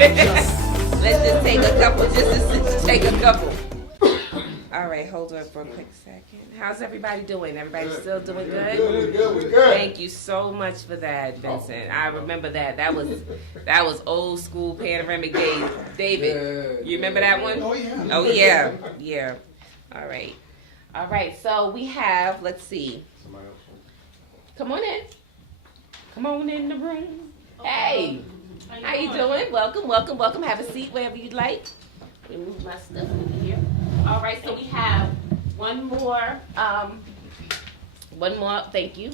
Let's just take a couple. Just take a couple. All right, hold on for a quick second. How's everybody doing? Everybody still doing good? Good. Thank you so much for that, Vincent. I remember that. That was old school panoramic days. David, you remember that one? Oh yeah. Oh yeah. All right. So we have. Let's see. Come on in. Come on in the room. Hey, how you doing? Welcome. Have a seat wherever you'd like. Let me move my stuff over here. All right, so we have one more, thank you.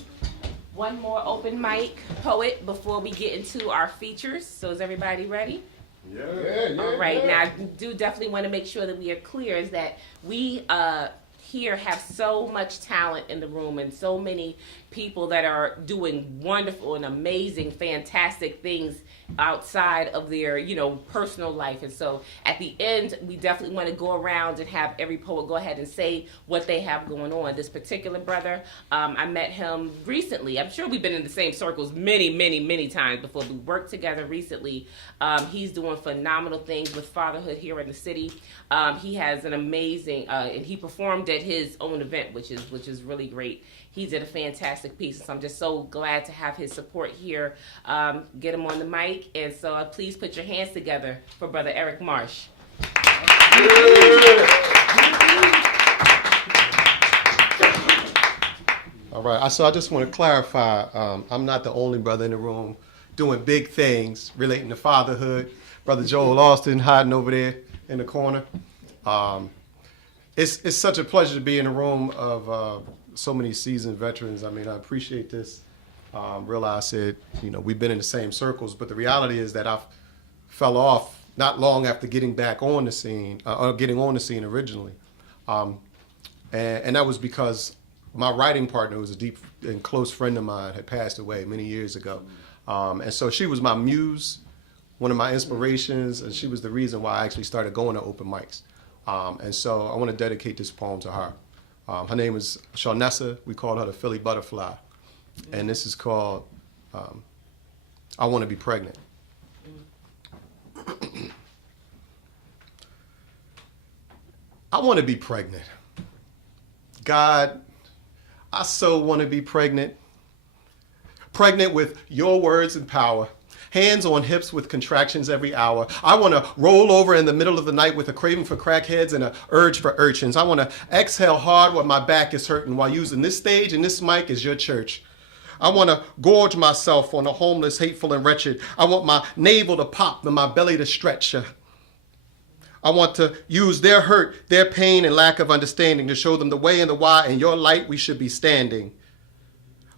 One more open mic poet before we get into our features. So is everybody ready? Yeah. All right, now I do definitely want to make sure that we are clear is that we here have so much talent in the room and so many people that are doing wonderful and amazing, fantastic things outside of their, personal life. And so at the end, we definitely want to go around and have every poet go ahead and say what they have going on. This particular brother, I met him recently. I'm sure we've been in the same circles many times before. We worked together recently. He's doing phenomenal things with fatherhood here in the city. He has an amazing, and he performed at his own event, which is really great. He did a fantastic piece, so I'm just so glad to have his support here. Get him on the mic, and so please put your hands together for Brother Eric Marsh. All right, so I just want to clarify, I'm not the only brother in the room doing big things relating to fatherhood. Brother Joel Austin hiding over there in the corner. It's such a pleasure to be in a room of so many seasoned veterans. I mean, I appreciate this. Realize that, we've been in the same circles, but the reality is that I fell off not long after getting back on the scene, or getting on the scene originally. And that was because my writing partner, who was a deep and close friend of mine, had passed away many years ago. And so she was my muse, one of my inspirations, and she was the reason why I actually started going to open mics. And so I want to dedicate this poem to her. Her name is Shawnessa. We called her the Philly Butterfly. And this is called I Want to Be Pregnant. I want to be pregnant. God, I so want to be pregnant. Pregnant with your words and power. Hands on hips with contractions every hour. I want to roll over in the middle of the night with a craving for crackheads and an urge for urchins. I want to exhale hard while my back is hurting while using this stage and this mic as your church. I want to gorge myself on the homeless, hateful, and wretched. I want my navel to pop and my belly to stretch. I want to use their hurt, their pain, and lack of understanding to show them the way and the why in your light we should be standing.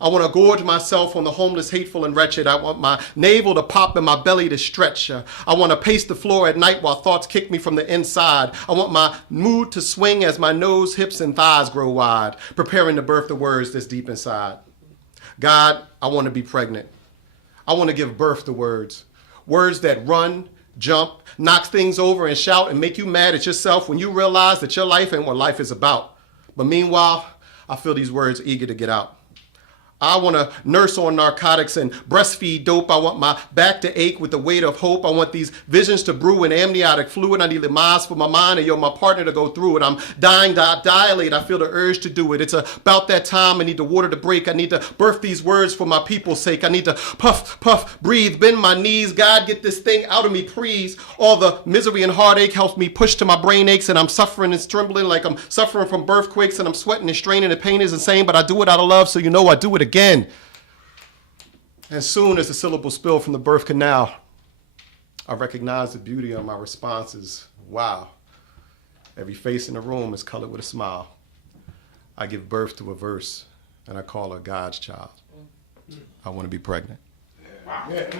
I want to gorge myself on the homeless, hateful, and wretched. I want my navel to pop and my belly to stretch. I want to pace the floor at night while thoughts kick me from the inside. I want my mood to swing as my nose, hips, and thighs grow wide, preparing to birth the words that's deep inside. God, I want to be pregnant. I want to give birth to words. Words that run, jump, knock things over, and shout and make you mad at yourself when you realize that your life ain't what life is about. But meanwhile, I feel these words eager to get out. I want to nurse on narcotics and breastfeed dope. I want my back to ache with the weight of hope. I want these visions to brew in amniotic fluid. I need Lamaze for my mind and you're my partner to go through it. I'm dying to dilate. I feel the urge to do it. It's about that time. I need the water to break. I need to birth these words for my people's sake. I need to puff, breathe, bend my knees. God, get this thing out of me, please. All the misery and heartache helps me push to my brain aches, and I'm suffering and trembling like I'm suffering from birthquakes, and I'm sweating and straining. The pain is insane, but I do it out of love, so I do it again. And soon as the syllables spill from the birth canal, I recognize the beauty of my responses. Wow. Every face in the room is colored with a smile. I give birth to a verse, and I call her God's child. I want to be pregnant. Yeah.